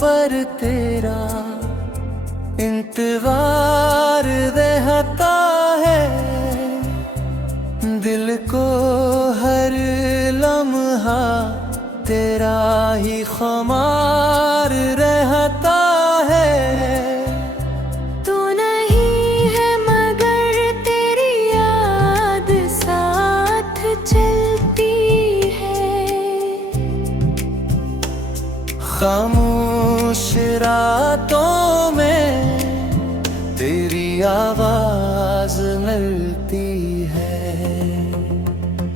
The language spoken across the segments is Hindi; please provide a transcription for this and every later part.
पर तेरा इंतजार रहता है। दिल को हर लम्हा तेरा ही खुमार रहता है। तू नहीं है मगर तेरी याद साथ चलती है। खामोश रातों में तेरी आवाज मिलती है।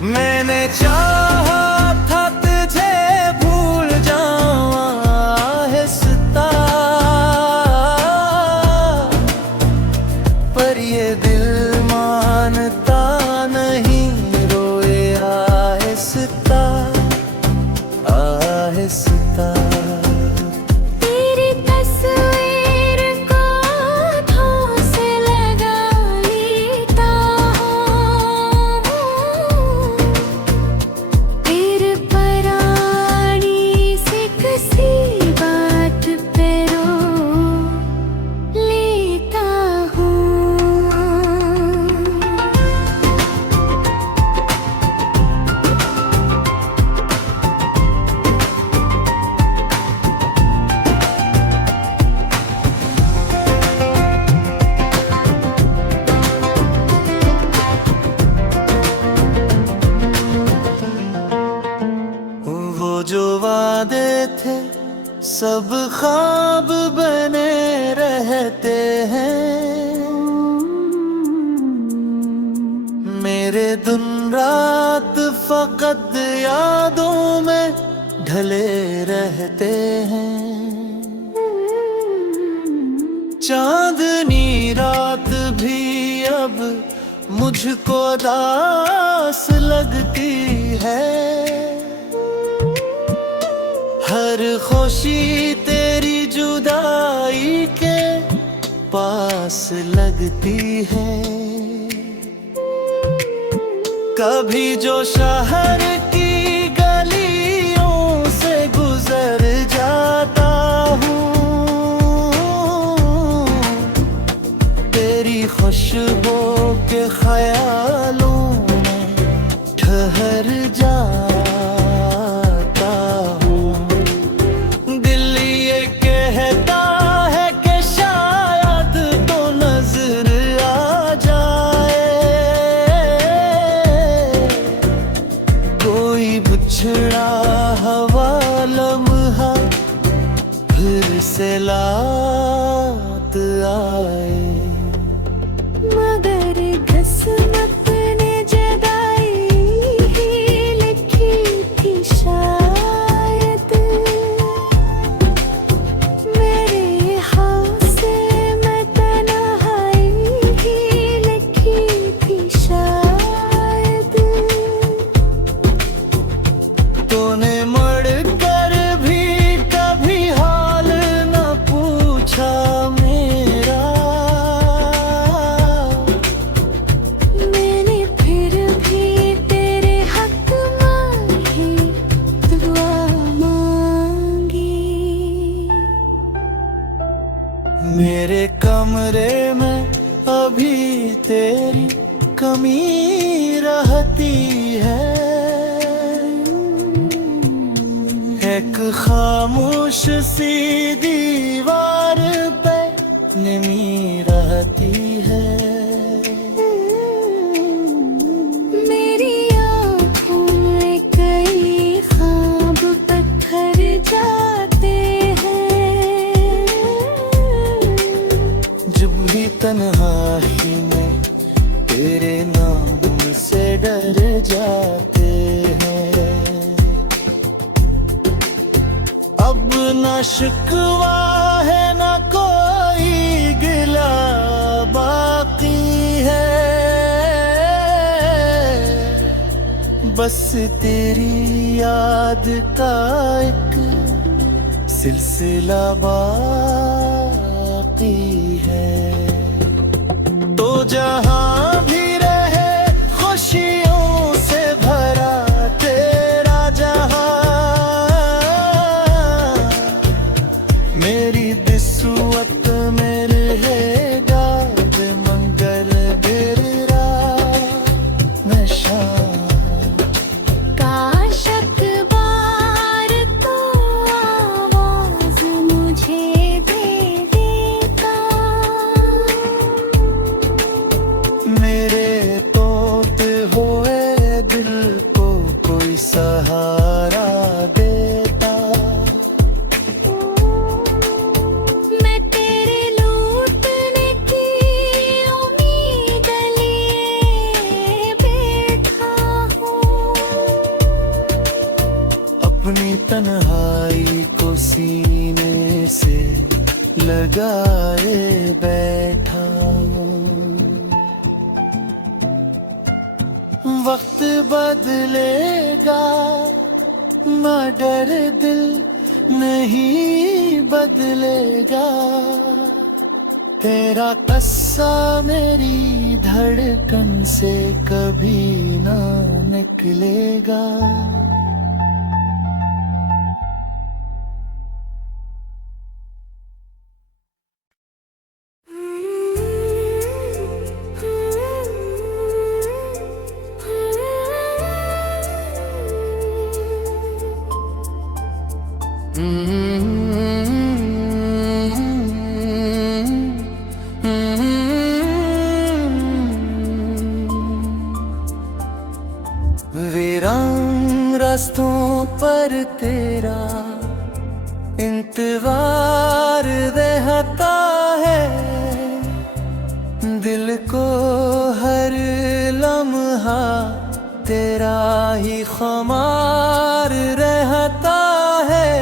मैंने चाहा था तुझे भूल जाऊं आहिस्ता, पर ये दिल मानता नहीं, रोए आहिस्ता आहिस्ता। तेरी तस्वीर को आँखों से लगा लेता हूँ, फिर परानी से किसी बात पे रो लेता हूँ। वो जो वादे थे सब ख्वाब बने रहते हैं। मेरे दिन रात फकत यादों में ढले रहते हैं। चांदनी रात भी अब मुझको उदास लगती है। हर खुशी तेरी जुदाई के पास लगती है। कभी जो शहर की गलियों से गुजर जाता हूँ, तेरी खुशबू के ख्यालों में ठहर जाता हूँ। दिल ये कहता है कि शायद तो नजर आ जाए कोई बिछड़ा हवा लम्हा फिर से लात आए। मगर किस्मत ने जुदाई ही लिखी थी शायद। मेरे हाथ से मैं तन्हाई ही लिखी थी शायद। तूने मुड़ कर भी कभी हाल न पूछा मेरा। मैंने फिर भी तेरे हक मांगी, दुआ मांगी। मेरे कमरे में अभी तेरी कमी रहती है। एक खामोश सी दीवार पे नमी रहती है। मेरी आँखों में कई ख्वाब पत्थर जाते हैं। जब भी तन्हाई में तेरे नाम से डर जाते हैं। अब न शिकवा है न कोई गिला बाकी है। बस तेरी याद का एक सिलसिला बाकी है। तो जहां भी रहे खुशियों से भरा तेरा जहां, तन्हाई को सीने से लगाए बैठा। वक्त बदलेगा ना डर, दिल नहीं बदलेगा। तेरा कस्सा मेरी धड़कन से कभी ना निकलेगा। वीरान रास्तों पर तेरा इंतजार रहता है। दिल को हर लम्हा तेरा ही खुमार रहता है।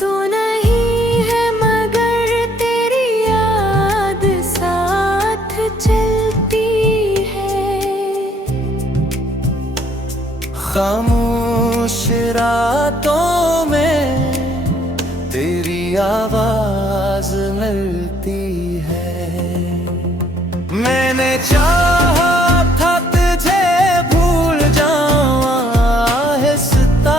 तू नहीं है मगर तेरी याद साथ चलती है। खामोश रातों में तेरी आवाज मिलती है। मैंने चाहा था तुझे भूल जाऊं आहिस्ता,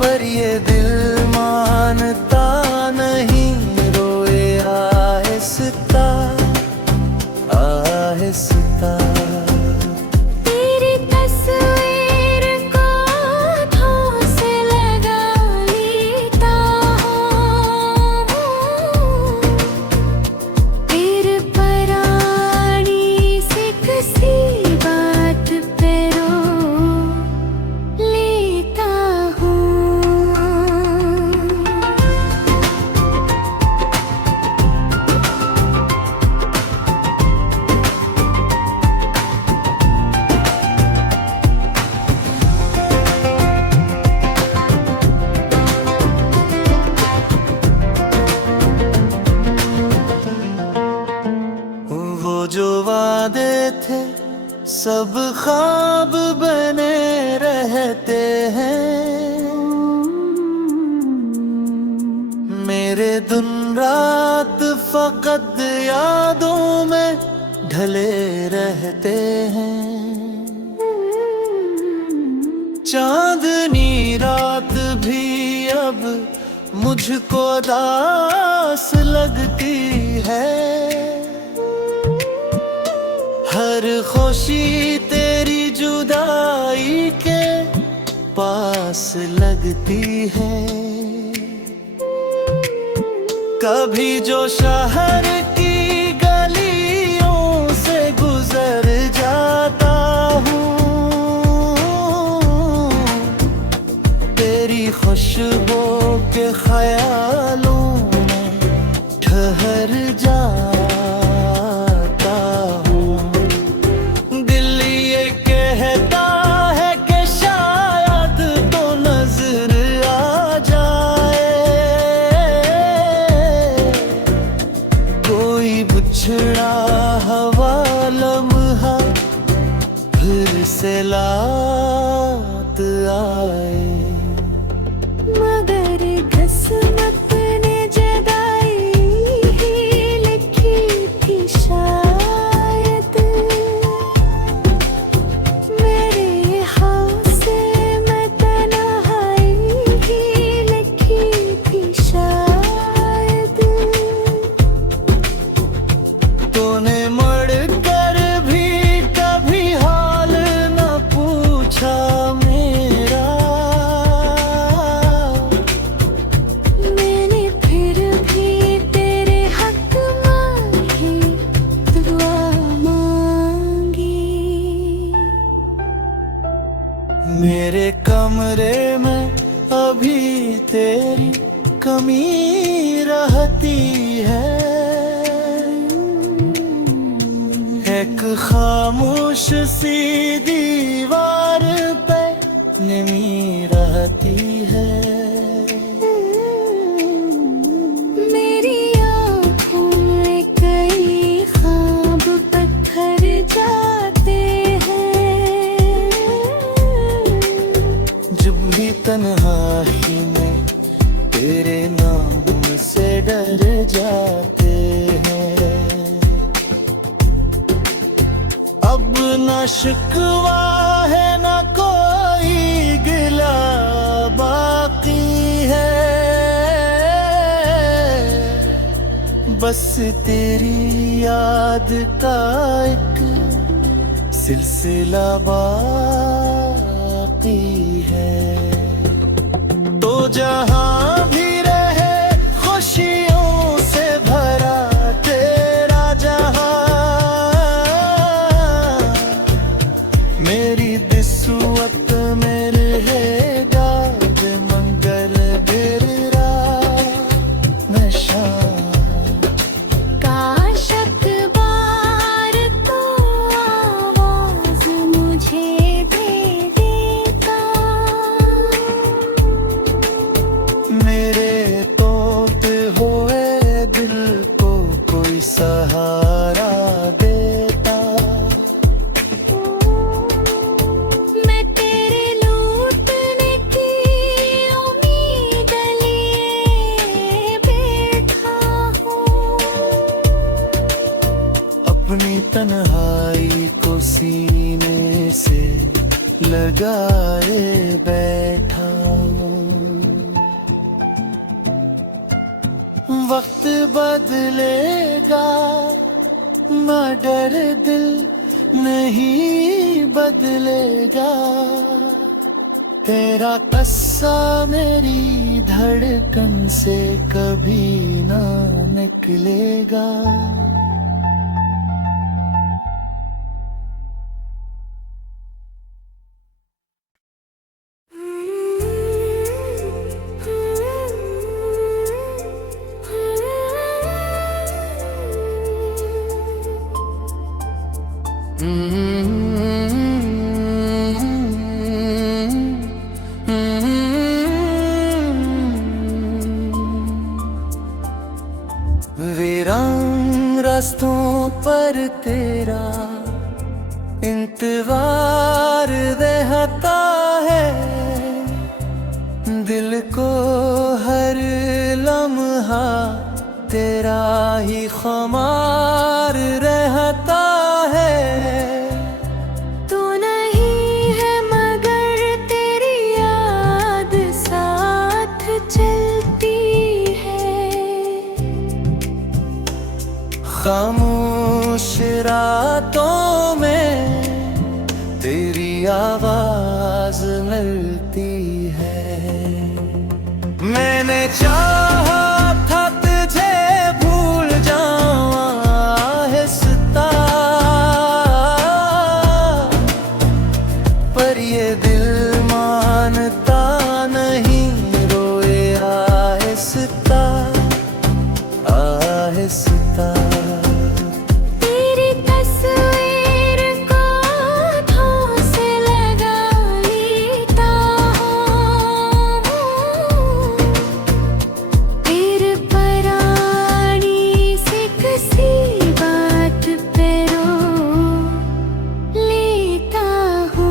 पर ये दिल मानता नहीं। रोए आहिस्ता आहिस्ता। तेरी तस्वीर को आँखों से लगा लेता हूँ। फिर परानी से किसी बात पे रो लेता हूँ। वो जो वादे थे सब ख्वाब बने रहते हैं। मेरे दिन रात फकत यादों में ढले रहते हैं। चांदनी रात भी अब मुझको दास लगती है। हर खुशी तेरी जुदाई के पास लगती है। कभी जो शहर की गलियों से गुजर जाता हूँ, तेरी खुशबू के ख्यालों में ठहर जाता हूँ। दिल ये कहता है कि शायद तो नजर आ जाए कोई बिछड़ा हवा लम्हा फिर से लात आए। मगर किस्मत ने जुदाई ही लिखी थी शायद। मेरे हौसले में तन्हाई ही लिखी थी शायद। तो खामोश सी दीवार पे निमी रहती है। मेरी आँखों में कई ख्वाब पत्थर जाते हैं। जब भी तन्हाई में तेरे नाम से डर जाते हैं। अब न शिकवा है न कोई गिला बाकी है। बस तेरी याद का एक सिलसिला बाकी है। तो जहां भी रहे खुशियों से भरा तेरा जहां, मेरी दिसुवत में रहेगा मंगल बिररा नशा। काश अखबार तो आवाज मुझे दे देता। मेरे तोते हुए दिल को कोई सहारा देता। मैं तेरे लौटने की उम्मीद लिए बैठा हूँ। अपनी तन्हाई को सीने से लगाए बैठा हूँ। वक्त बदलेगा ना डर, दिल नहीं बदलेगा। तेरा कस्सा मेरी धड़कन से कभी ना निकलेगा। वीरान रास्तों पर तेरा इंतजार रहता है। दिल को हर लम्हा तेरा ही खुमार रहता है। तू नहीं है मगर तेरी याद साथ चलती है। खामोश रातों में तेरी आवाज मिलती है। मैंने चाहा था तुझे भूल जाऊं आहिस्ता, पर ये दिल मानता नहीं। रोए आहिस्ता आहिस्ता। तेरी तस्वीर को आँखों से लगा लेता हूँ। फिर परानी से किसी बात पे रो लेता हूँ।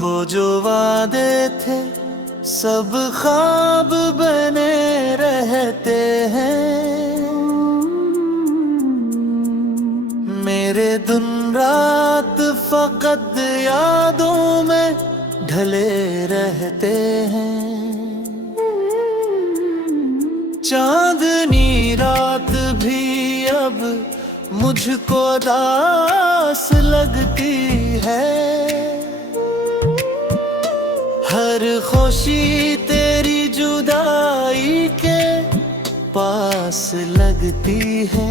वो जो वादे थे सब ख्वाब बने रहते हैं। मेरे दिन रात फकत यादों में ढले रहते हैं। चांदनी रात भी अब मुझको दास लगती है। हर खुशी तेरी जुदाई प्यास लगती है।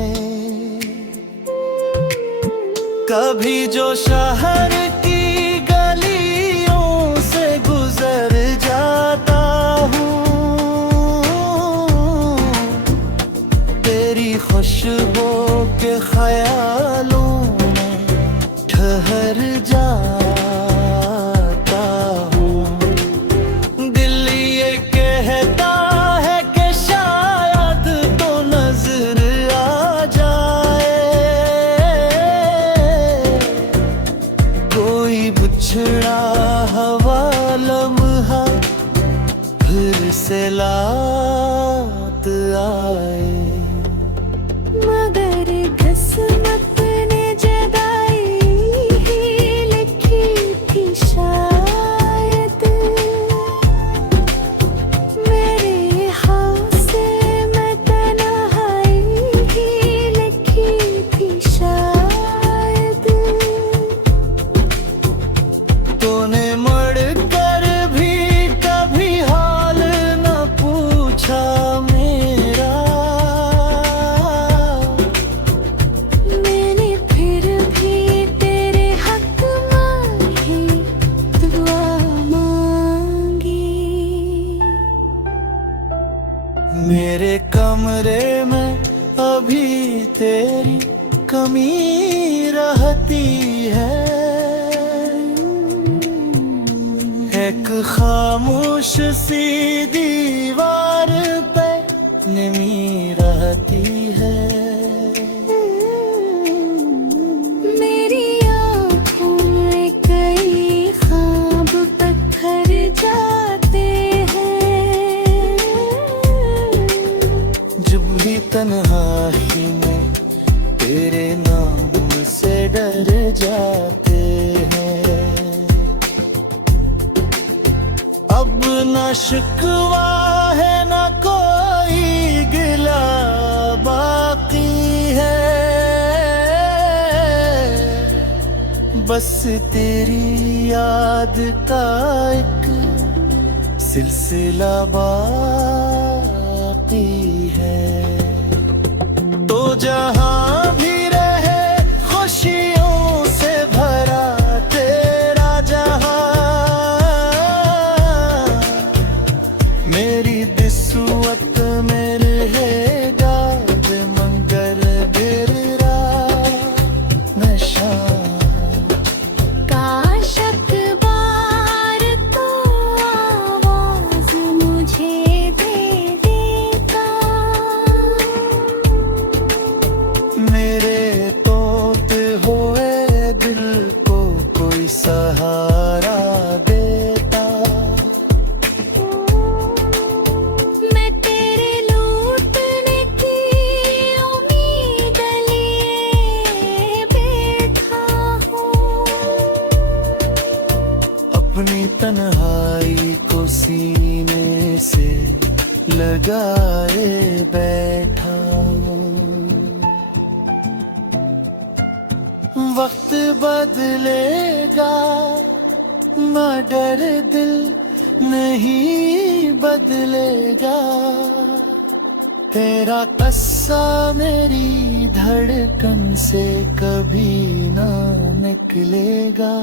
कभी जो शहर की गलियों से गुजर जाता हूँ, तेरी खुशबू के ख्यालों में ठहर जाता हूँ। दिल ये कहता है कि शायद तो नजर आ जाए कोई बिछड़ा हवा लम्हा फिर से लात आए। मगर किस्मत ने जगाई ही लिखी थी शायद, मेरे हाथ में तन्हाई ही लिखी थी शायद। तूने मुड़ कर भी कभी हाल न पूछा मेरा, मैंने फिर भी तेरे हक में ही दुआ मांगी। मेरे कमरे में अभी तेरी कमी रहती है। एक खामोश सी दीवार पे निमी रहती है। मेरी आँखों में कई ख्वाब पत्थर जाते हैं। जब भी तन्हाई में तेरे नाम से डर जाते हैं। अब न शिकवा है न कोई गिला बाकी है, बस तेरी याद का एक सिलसिला बाकी है। तो जहां भी रहे खुशियों से भरा तेरा जहां, मेरी बिस्वत में रहेगा जे मंगल गिरा नशा। काश अखबार तो आवाज मुझे दे देता, मेरे तोते हुए दिल को कोई सहारा देता। मैं तेरे लूटने की उम्मीद लिए बैठा हूँ। अपनी तन्हाई को सीने से लगाए बैठा हूँ। वक्त बदलेगा मगर दिल नहीं बदलेगा। तेरा कस्सा मेरी धड़कन से कभी ना निकलेगा।